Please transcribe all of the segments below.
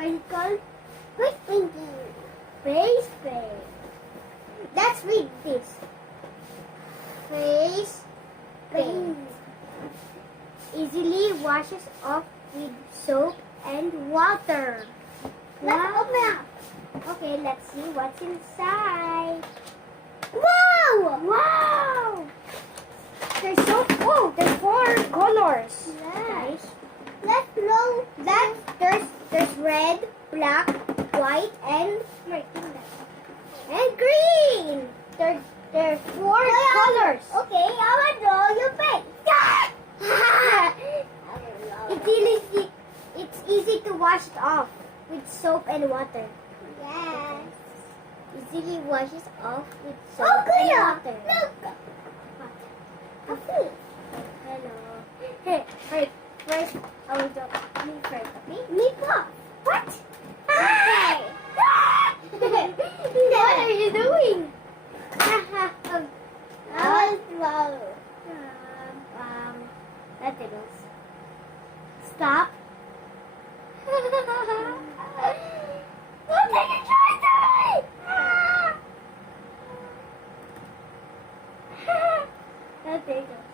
what is it called? Face painting. Face paint. Let's read this. Face paint. Easily washes off with soap and water. Let's open up. Okay, let's see what's inside. Wow! Wow! There's so there's 4 colors. Yes. Let's blow. There's red, black, white, and green. There's 4 colors. Okay, I will draw your face. It's easy to wash it off with soap and water. Yes. Easily washes off with soap and water. Look. Okay. Hello. Hey, wait. First, I will draw me first, okay? Me first. What? Okay. What are you doing? That tickles. Stop. What are you trying to do? That tickles.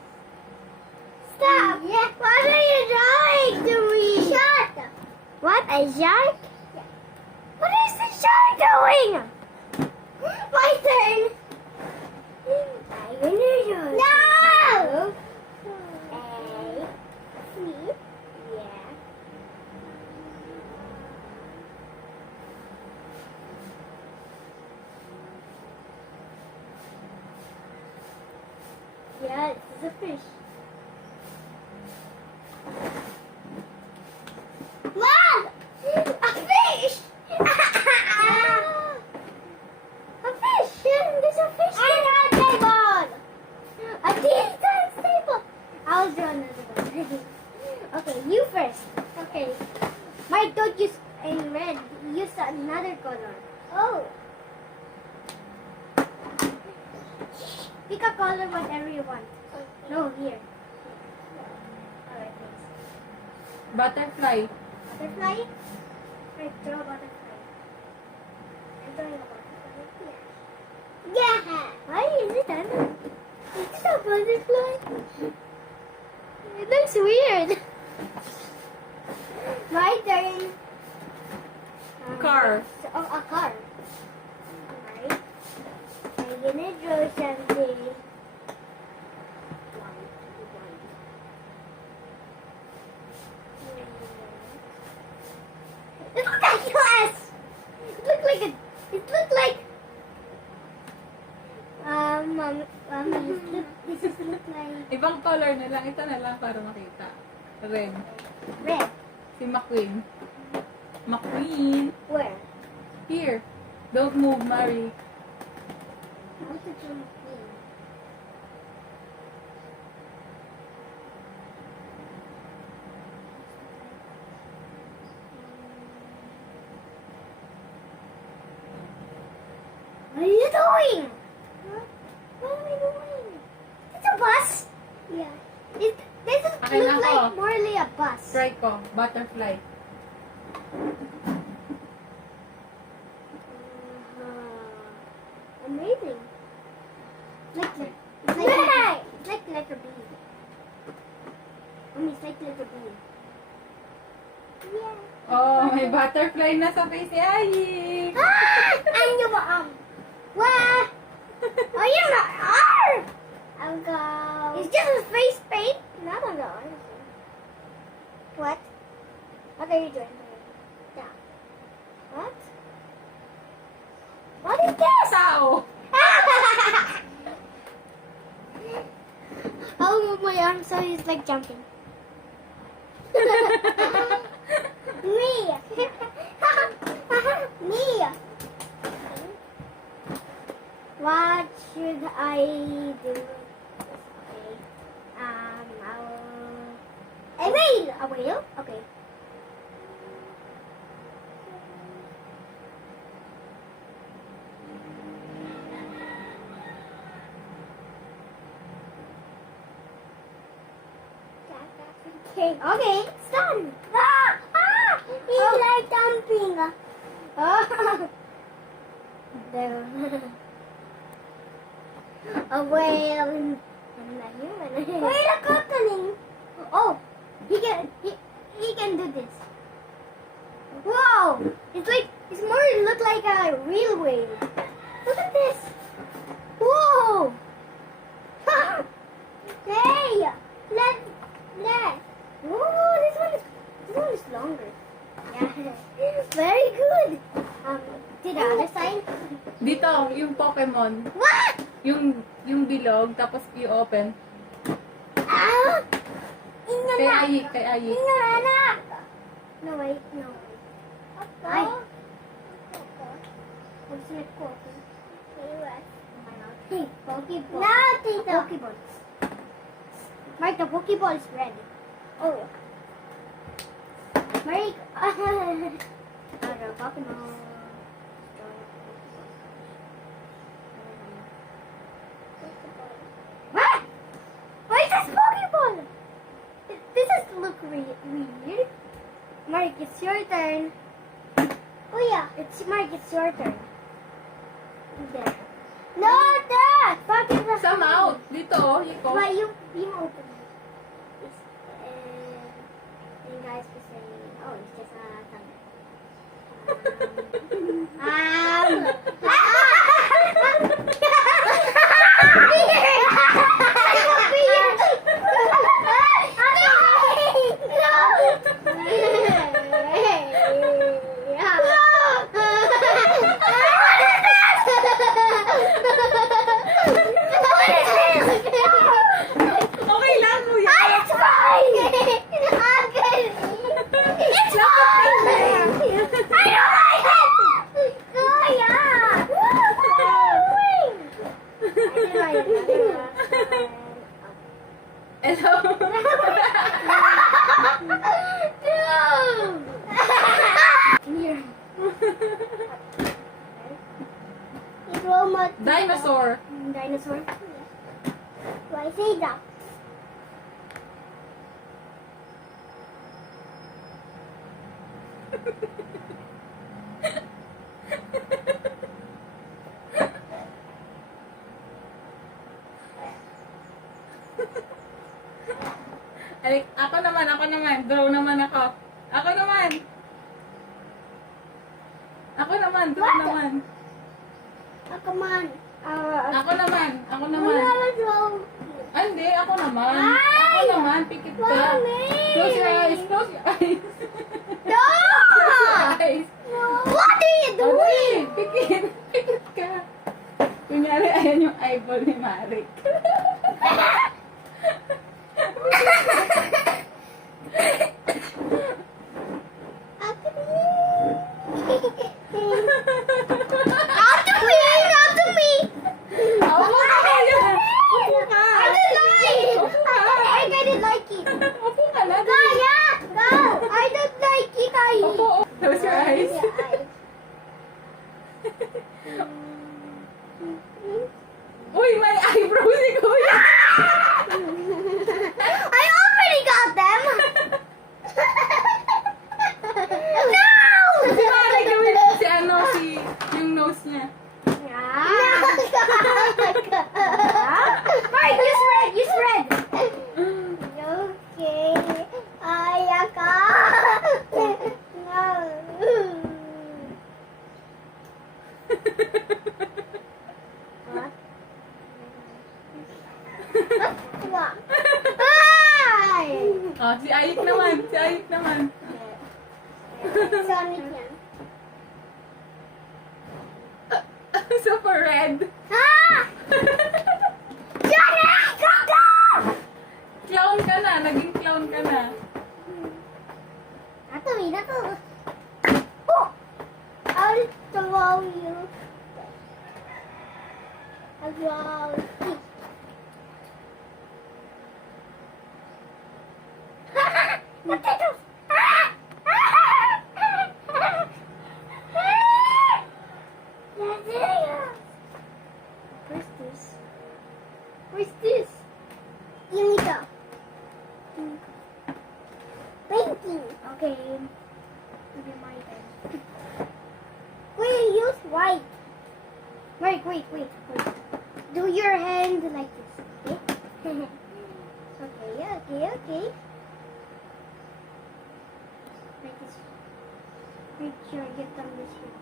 Stop! Yeah. What are you drawing to me? Shark! What? A shark? Yeah. What is the shark doing? My turn! I'm gonna draw. No! Me? Yeah. Yeah, this is a fish. Mom! A fish! A fish! There's a fish! And a table! A teaspoon table! I'll draw another one. Okay, you first. Okay. Mike, don't use any red. Use another color. Oh. Pick a color, whatever you want. No, here. Alright, thanks. Butterfly. Butterfly? Right, draw a butterfly. I'm drawing a butterfly here. Yeah! Why is it done? It's a butterfly. It looks weird. My turn. Car. A car. Alright. I'm gonna draw something. It looks like glass. It looked like this is look like Ibang color na lang. Ito na lang para makita. Red. red. Si McQueen. McQueen. Where? Here. Don't move, Mary. How to draw green? What are you doing? Huh? What am I doing? It's a bus. Yeah. This is Akin look ako. like morely a bus. Try ko. Butterfly. Amazing. It's like letter B. It's like letter B. Yeah. Oh, may butterfly na sa face si Ayi. Ano ba What? Oh, you're not R! I'll go. It's just a face paint. Not on the R. What? What are you doing? Yeah. What? What is this? Tao. Oh, my arm, so he's like jumping. Me. Me. What should I do? Okay. A whale. A whale? Okay. Okay, it's done. He's like jumping. sleeping. There. A whale. I'm not human. Wait, a happening? Oh, he can do this. Wow! It's more look like a real whale. Look at this. Whoa! Hey, let. Whoa, this one is longer. Yeah, very good. To the other side. Dito, yung Pokemon. What? Yung bilog, tapos i-open. Ah! Kay Ayi, kay Ayi. Anak! No, wait, no. Ay. Magsulit ko. Hey, Pokeball. No, Tito. Pokeballs. Mark, the Pokeball is ready. Oh. Mark. Other Pokemon. What? Why is this Pokeball? This is look weird. Mark, it's your turn. Oh yeah, Mark, it's your turn. There. No, that! Pokemon. Sa mouth. Dito, Hiko. Why you open it? It's, and guys will say, oh, it's just a tongue. Okay lang, kuya. It's fine! I'm good! It's fine! I don't like it! Kuya! Hello. Here. It's Roma. Dinosaur. Dinosaur? Why say that? Ay, ako naman. Draw naman ako. Ako naman, draw What? naman. Come on. Ako naman. Ah, hindi, ako naman. Ako Ay! naman, pikit ka. Mommy! Close your eyes. No! Close your eyes. What are you doing? Pikit ka. Kunyari, ayan yung eyeball ni Marik. Not to me! Not to me! Opo ka kaya. Opo ka. I don't like it! Opo ka. I didn't like it! Opo ka na. Kaya! No! I don't like it! Opo. Close your eyes. Uy, may eyebrow si Kuya. I already got them! No! Si Marik gawin yung nose niya. Right, use red! Okay. Ayaka! No. What? What? Ay! Oh, si Ayik naman. Sonic yan. Super red. Ah! Sonic! Go! Clown ka na, naging clown ka na. Nato, nato. Oh! I'll throw you. I'll throw you. Potatoes! Where's this? Where's this? Here we go. Painting. Okay. Give me my pen. White. Mark, wait. Do your hand like this, okay? Okay. Like this. Make sure I get them this way.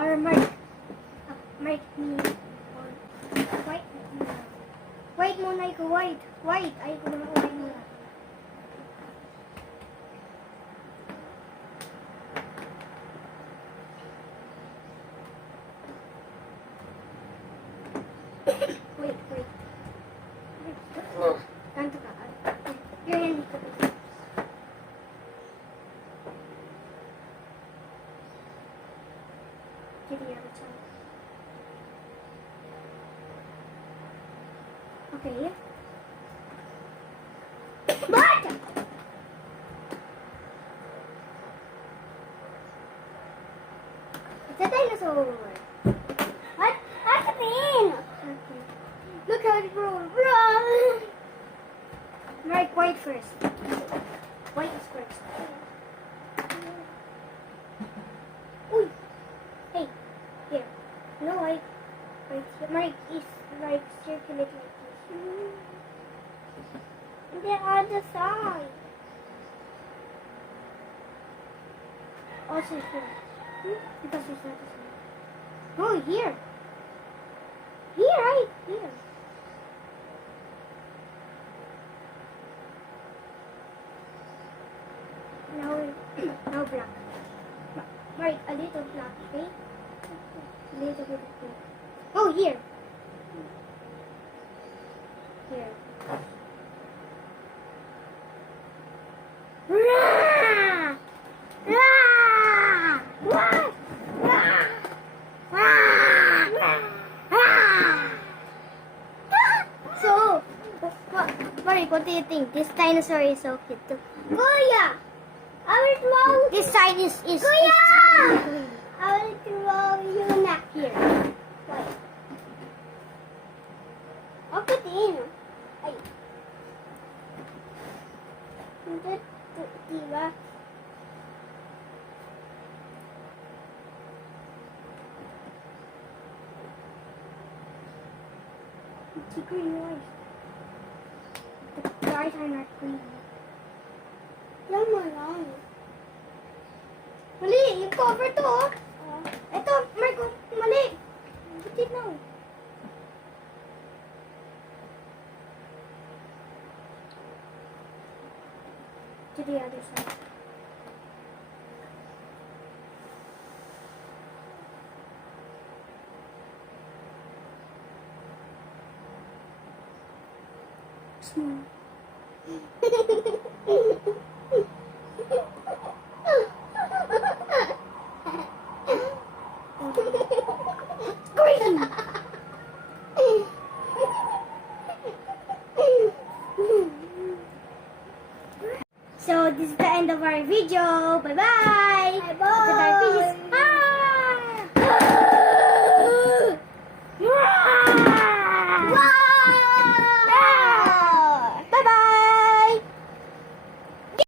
Or mark me. Or white. White muna ikaw, white. White. Ay, ko naman white muna. Wait. Ganto ka. Your hand ko. To the other side. Okay. What? It's a dinosaur. What? What's the pain? Okay. Look how it rolls. Run! Mark white first. White is first. Uy! Hey, here. No white. Mark is like circulate like this. The other side. Also here. Because it's not the same. Oh, here. Here, right here. Now black. Right, a little black, okay? A little bit of black. Oh, here. Here. Rah! Rah! Rah! Rah! Rah! Rah! So, Marik, what do you think? This dinosaur is so cute too. Kuya! I will throw... This side is Kuya! I will throw you not here. Why? I'll put it in. Ay. Diba? It's a green rice. The eyes are not green. Yan mo lang. Mali, yung cover to oh. Ito, Marco, mali. Put it now. To the other side. Small. Green. So this is the end of our video. Bye bye.